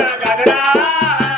గగనా.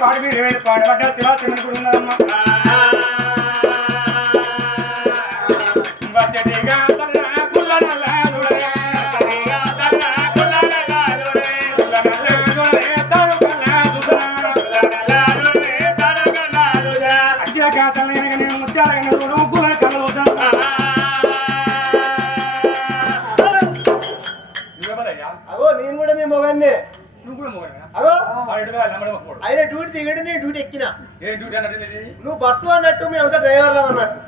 పాడి మీరు పాడబడ్డ శివా చిన్న డ్యూటీ అన్నట్టు ఇది? నువ్వు బస్సు అన్నట్టు మేమంతా డ్రైవర్లు అన్నట్టు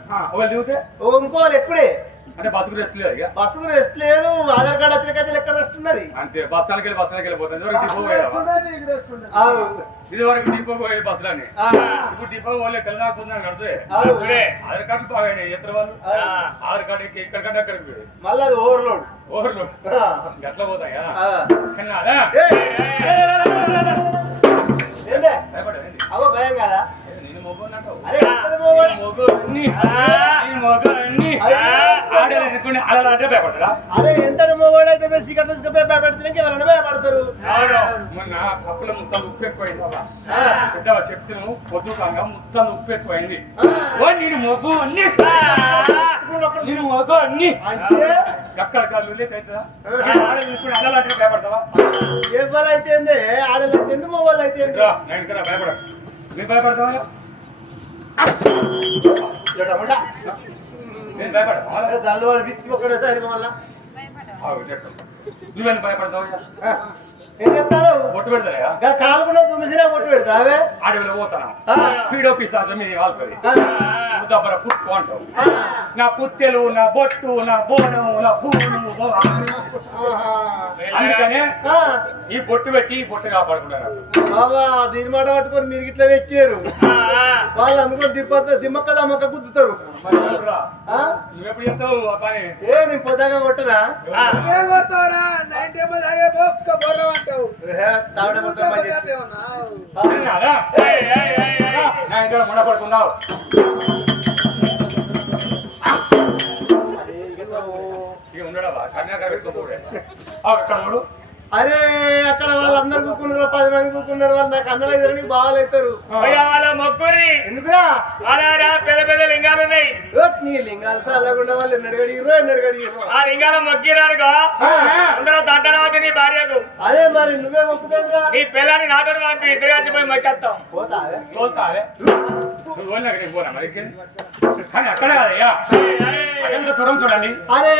ఇంకోవాలి ఎప్పుడే అంటే బస్సుకు రెస్ట్ లేదు ఇక బస్సుకు రెస్ట్ లేదు ఆధార్ కార్డు వచ్చిన కచ్చి ఎక్కడ రెస్ట్ ఉన్నది అంతే బస్ స్టాండ్కి వెళ్ళి బస్ స్టాండ్కి వెళ్ళిపోతుంది. ఇది వరకు డిపో పోయే బస్సులని ఆ, ఇప్పుడు డిపో పోలే కడితే అవును. ఆధార్ కార్డు బాగా ఎత్తర వాళ్ళు. ఆధార్ కార్డు ఎక్కి ఎక్కడికంటే అక్కడికి మళ్ళీ అది ఓవర్లోడ్ ఓవర్లు ఆ, ఎట్లా పోతాయా? అగో భయం కదా అరే ఎక్కడ ఆడలు ఎంత మొగోడు అయితే సీక్రెట్ తీసుకుపోయి భయపెడుతుంది ఎవరైనా భయపడతారు మొన్న కప్పుల ముత్తం ఉప్పు ఎక్కువైంది అవ్వ. ఆ, పెద్ద పొద్దుకంగా మొత్తం ఉప్పు ఎక్కువైంది. ఓ నేను మొగ్గు అన్ని నేను మొగ్గు అన్ని అవుతుందా ఇప్పుడు అల్లలాంటి భయపడతావా ఎవరైతే ఆడలైతే ఎందుకు మొగోళ్ళు అయితే నేను భయపడ. నేను భయపడతావా? నేను భయపడతావా ఏం చెప్తారు? బొట్టు పెడతాయా కాలుకుండా తుమ్మిసినా కొట్టు పెడతావే ఆడవిలో పోతాను? ఆ. పీడో పిస్తాను మీ కాల్తుంది దబ్బర పుట్టు అంటావు. నా పుత్తెలు నా బొట్టు నా బోనం నా పూలు అందుకనే ఈ బొట్టు పెట్టి ఈ బొట్టు కాపాడుకున్నారు బాబా దీని మాట పట్టుకొని మీరు ఇట్లా పెట్టారు వాళ్ళు అనుకుని దిప్ప దిమ్మక్క దమ్మక్క గుద్దుతారు? నువ్వెప్పుడు చెప్తావు ఏ నేను పొద్దాగా కొట్టరా ఏం కొడతావురా? నైన్ టేబుల్ తాగే బొక్క బొర్ర అంటావు. తావిడ మొత్తం? నా మున పడుకున్నావు ఉండడవా కన్యాక పెట్టుకోకూడదు అక్కడ చూడు. అరే అక్కడ వాళ్ళందరు కూకున్నారు పది మంది కూకున్నారు వాళ్ళు నాకు అన్నలు ఇద్దరు నీకు మొక్కురి ఎందుకురా? పెద్ద పెద్ద లింగాలు ఉన్నాయి. నీ లింగాలు చల్లకుండా వాళ్ళు ఎన్నడు గడిగిరు ఎన్నడు గడిగిరు ఆ లింగాల మొక్కిరానుకో అందరూ తట్టడానికి నీ భార్యకు. అదే మరి నువ్వే మొక్కుతావురా? నీ పిల్లని నాతో పంపి ఇద్దరు వచ్చిపోయి మొక్కేస్తాం. పోతావే? అక్కడ కాదయ్యా దూరం చూడండి? అరే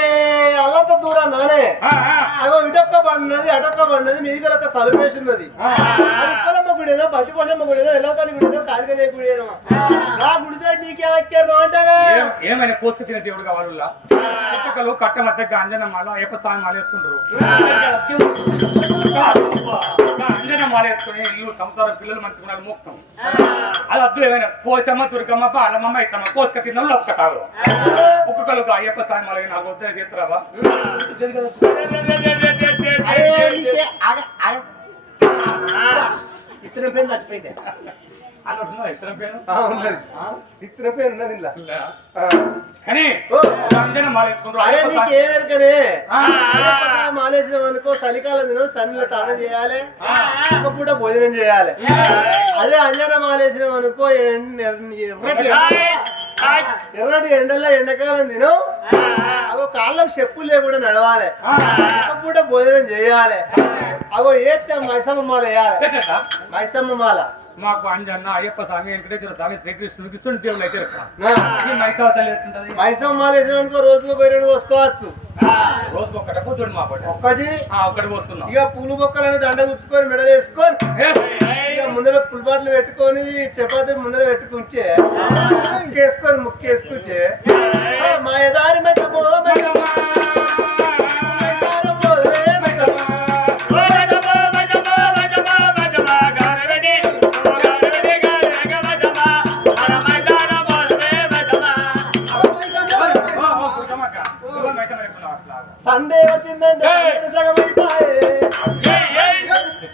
అల్లంత దూరం నానే. అగో ఇటొక్క బండినది అటొక్క బండినది మీది ఒక సలుపేసి ఉన్నది. ఆ. అరుపలమ్మ గుడేనో బతి పోషమ్మ గుడేనో ఎల్లకాని గుడేనో కాలికదే గుడేనో. నా గుడితో నీకే వచ్చారు అంటారా ఏమైనా కోసు తిన దేవుడు కావాలా ఒక్కొక్కరు కట్ట మధ్య గాంజన మాల అయ్యప్ప స్వామి మాల వేసుకుంటారు ఒక్క ఇల్లు సంసారం పిల్లలు మంచుకున్నారు ముక్తం అది అద్దు ఏమైనా పోసమ్మ దుర్గమ్మ బాలమ్మ ఇస్తామ పోసుక తిన్నాం ఒక్క తాగు ఒక్కొక్కరు అయ్యప్ప స్వామి మరి నాకు వద్ద తీస్తారా ఇతర పేరు చచ్చిపోయింది ఇతరం పేరు? ఉన్నది. అనుకో చలికాలం తినం సన్నిలో తానం చేయాలి ఒక పూట భోజనం చేయాలి. అదే అంజన మాలేసిన అనుకో ఎర్రటి ఎండల్లో ఎండాకాలం తినం అగో కాళ్ళకు చెప్పులు లేకుండా నడవాలి. ఒక పూట భోజనం చేయాలి. అగో ఏస్తే మైసమ్మ మాల? మైసమ్మ మాల. మాకు అంజన్న అయ్యప్ప స్వామి వెంకటేశ్వర స్వామి శ్రీకృష్ణుడికి ఇస్తుంది దేవుళ్ళు అయితే. ఈ మైసవతలు ఎట్లుంటది? మైసమ్మ మాల ఒక రెండు పోసుకోవచ్చు. రోజుకు ఒక్కటే కూతుడు మా పొట్ట ఒక్కటి? ఒక్కటి పోసుకుందాం. ఇక పూలు బొక్కలని దండ గుచ్చుకొని మెడలు వేసుకొని ఇక ముందర పుల్ బాటలు పెట్టుకొని చపాతీ ముందర పెట్టుకుంటే ముక్కేసుకొని ముక్కేసుకుంటే మా ఎదారి మెచ్చమో మెచ్చమా,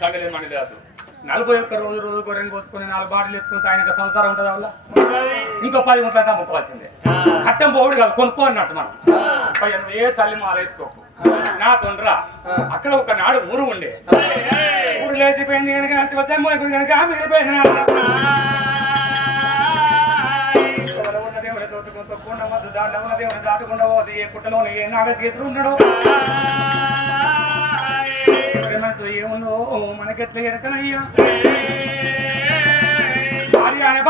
సగమైపాయే. నలభై ఒక్క రోజు రోజు గొర్రెని కోసుకొని నాలుగు బాటలు ఎత్తుకొని ఆయన సంసారం ఉంటుంది వల్ల ఇంకో పది ముప్పై దాకా ముక్కవలసిందే కట్టం పోవుడు కాదు కొనుక్కో అన్నట్టు మనం. ఏ తల్లి మాల వేసుకోకు. నా తొండ్రా అక్కడ ఒక నాడు ఊరు ఉండే. ఊరు లేచిపోయింది కనుక నడిచి వచ్చే మూలకుడు కనుక మిగిలిపోయింది ఉన్న దేవుని కొండ మధ్య ఉన్న దేవుని దాటుకుండా పోతే ఏ పుట్టలోని ఏ నాగ చేతులు ఉన్నాడు? ఎవరి మనసులో ఏముందో మనకెట్లా ఎరకనయ్యా భార్య అనే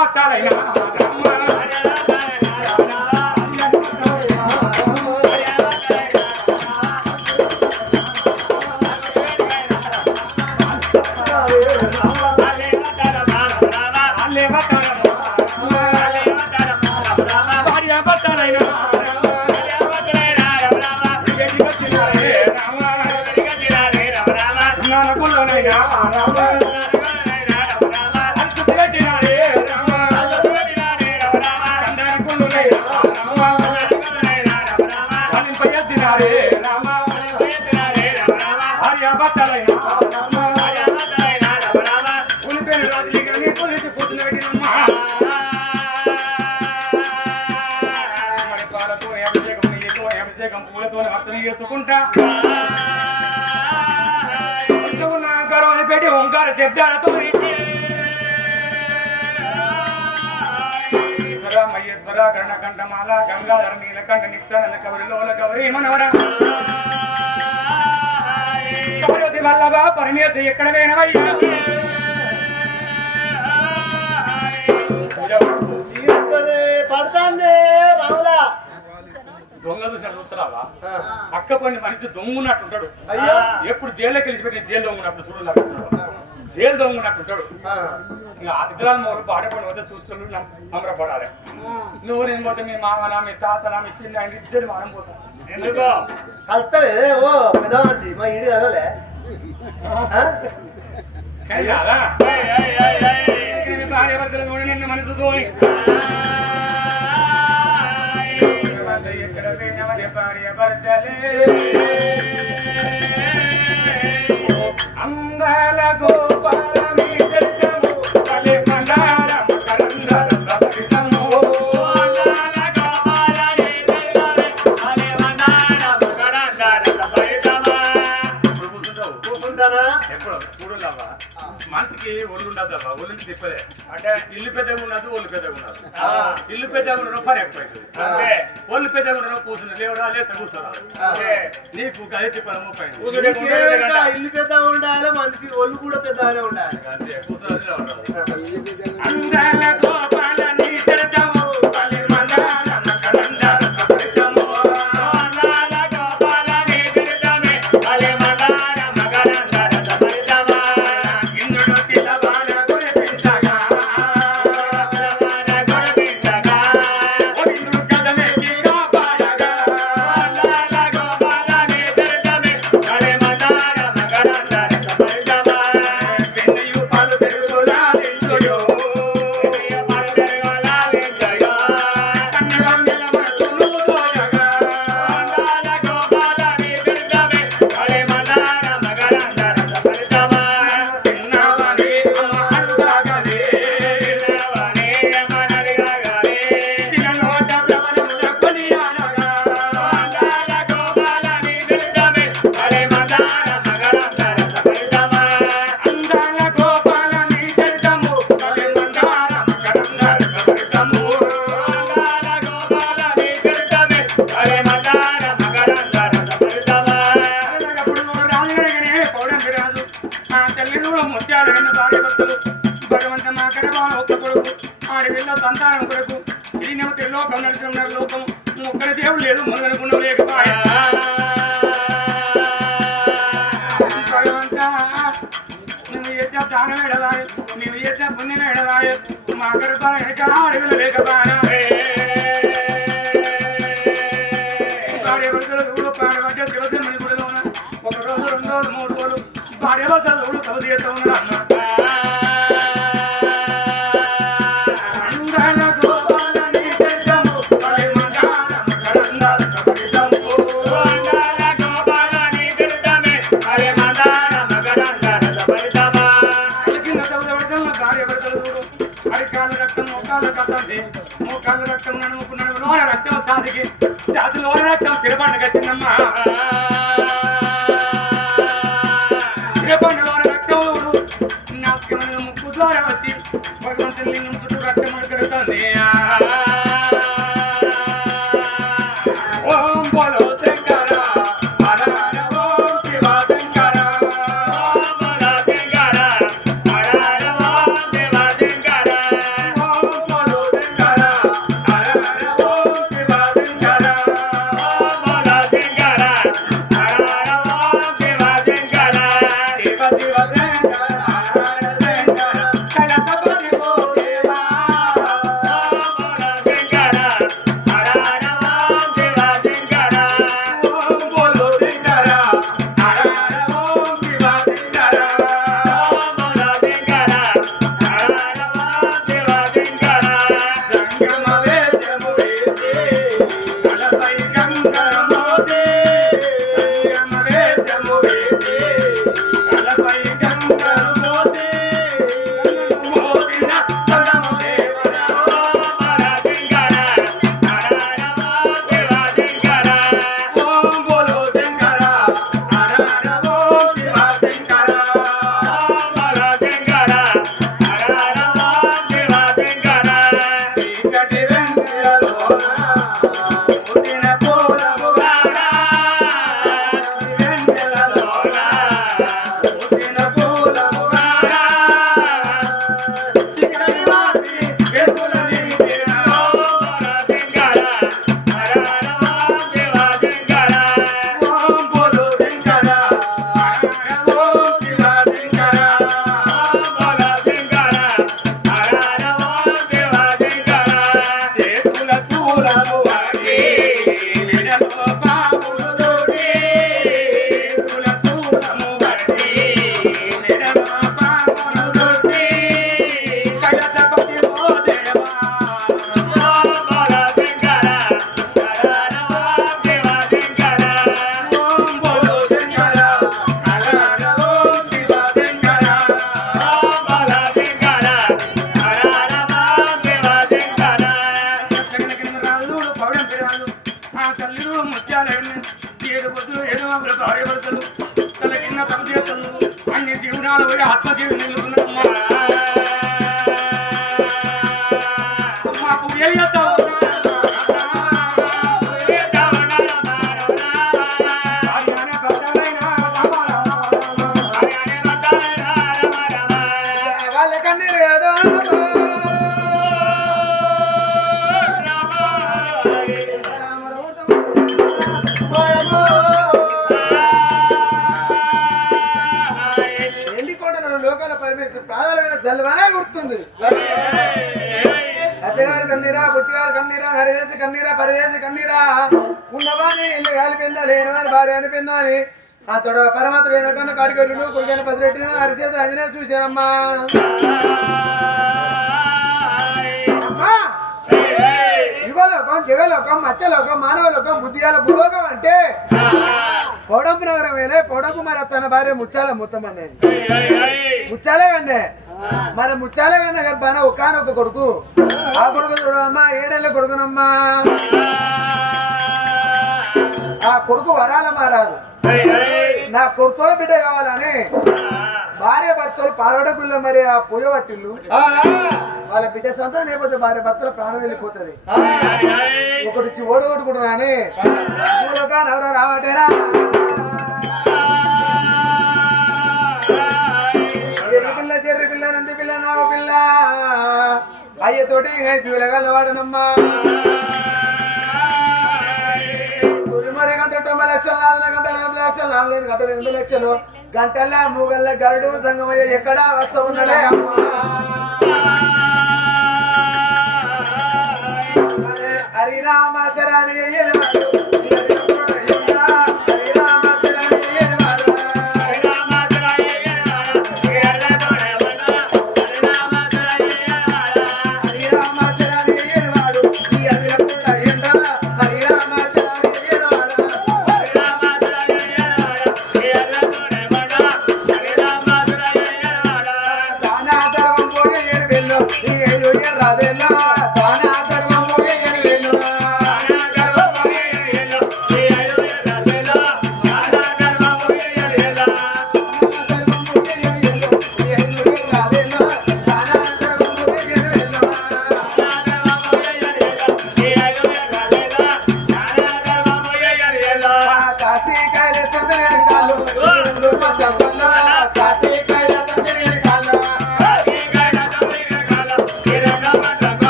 అభిషేకం పూలతో భక్తులు చేసుకుంటా పెట్టి ఓంకార శబ్దాలతో మహేశ్వర గణకంఠమాల గంగాధర నీలకంఠ నిత్యానంద కవరిలోల గౌరీ మనవడ. పార్వతి వల్లభ పరమేశ్వరి ఎక్కడ వేణవయ్యా? ఈశ్వరే పడతాందే రాములా దొంగ చూసాడు చూస్తున్నావా? ఆ. పక్క పని మనిషి దొంగున్నట్టు ఉంటాడు. అయ్యో. ఎప్పుడు జైల్లోకి వెళ్ళిపెట్టి జైలు దొంగున్నప్పుడు చూడలేదు జైలు దొంగున్నట్టు ఉంటాడు ఆ. ఇక అతిథులను మొదలు పాడపడి వద్ద చూస్తున్నారు సంబరపడాలి నువ్వు నేను పోతే మీ మామనా మీ తాతనా మీ చిన్న ఆయన ఇద్దరు మనం పోతాం ఎందుకో కలుస్తలేదే ఓ పెద్ద మనిషి మా ఇంటి కలవలే ఆ? కానీ కాదా మీ భార్య భర్తలు కూడా నిన్ను మనసుతో ఎక్కడ పోయినవని భార్య భర్తలే ఉండదమ్మా ఒళ్ళు తిప్పదే అంటే ఇల్లు పెద్దగా ఉండదు ఒళ్ళు పెద్దగా ఉండదు ఇల్లు పెద్దగా ఉండడం పని ఎక్కువ అవుతుంది అంటే ఒళ్ళు పెద్దగా ఉండడం కూర్చుని లేవడా లేదా కూర్చోరాదు అంటే నీకు గది తిప్పడం ముప్పై? ఇల్లు పెద్దగా ఉండాలి మనిషి ఒళ్ళు కూడా పెద్దగానే ఉండాలి. అంతే కూర్చోరాదు లేవరాదు భగవంత మా గర్భాల ఒక్క కొడుకు ఆడి పిల్ల సంతానం కొడుకు ఈ నిమితి లోకం నడుచుకున్నారు లోకం ఒక్కరి దేవుడు లేదు మొదలనుకున్న లేకపోయా భగవంత నువ్వు ఎట్లా దానం ఎడదాయి నువ్వు పుణ్యం ఎడదాయి మా గర్భాల వెనక లేకపోయా భార్య ఒక రోజు రెండు రోజులు మూడు రోజులు భార్య భర్తలు చూడు కబురు ఉన్నాడు అన్న రక్తం సాధికి సాధిలోన రక్తం తిరబండ కట్టిందమ్మా తిరబండలోన రక్తం నా నాస్కమైన ముక్కు ద్వారా వచ్చి భగవంతుని లింగం చుట్టూ రక్తం అడగడుతుంది తల కింద పరచేతలు అన్ని జీవనాలు పోయి ఆత్మజీవి నిలుపుకున్నమ్మా వస్తుంది అత్తగారు కన్నీరా బుచ్చిగారు కన్నీరా హరిదేశి కన్నీరా పరదేశి కన్నీరా. ఉన్నవాని ఇల్లు కాలిపోయిందా లేనివాని భార్య అనిపోయిందా అని ఆ తొడ పరమాత్మ వేదకన్న కాడికెట్టు కొడుకైన పసిరెట్టిన అరిచేత అంజనే చూశారమ్మా అమ్మా! యుగలోకం జగలోకం మచ్చలోకం మానవలోకం బుద్ధియాల భూలోకం అంటే పౌడంపు నగరం వేలే పౌడంపు మరి తన భార్య ముచ్చాల మొత్తం మంది ముచ్చాలే కండే. మరి ముచ్చాలే కన్నా గర్భాన ఒకానొక కొడుకు. ఆ కొడుకు చూడమ్మా ఏడేళ్ళ కొడుకునమ్మా. ఆ కొడుకు వరాల మారాదు. నా కొడుకుతో బిడ్డ కావాలని భార్య భర్తలు పాలవడగుల్ల మరి ఆ పూజ పట్టిల్లు. వాళ్ళ బిడ్డ సంతానం లేకపోతే భార్య భర్తల ప్రాణం వెళ్ళిపోతుంది. ఒకటి ఇచ్చి ఓడగొట్టుకుంటున్నా అని పూలగా నవరం రావటేనా? పిల్ల. అయ్యతోటి చూలగలవాడనమ్మా మరి గంట తొంభై లక్షలు నాలుగు గంటలు ఎనిమిది లక్షలు నాలుగు ఐదు గంటలు ఎనిమిది లక్షలు. గంటల్లా మూగల్ల గరుడు సంగమయ్య ఎక్కడా వస్తూ ఉన్నాడే అమ్మా. హరిరామ శరణి ఏడు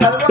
కళ్ళు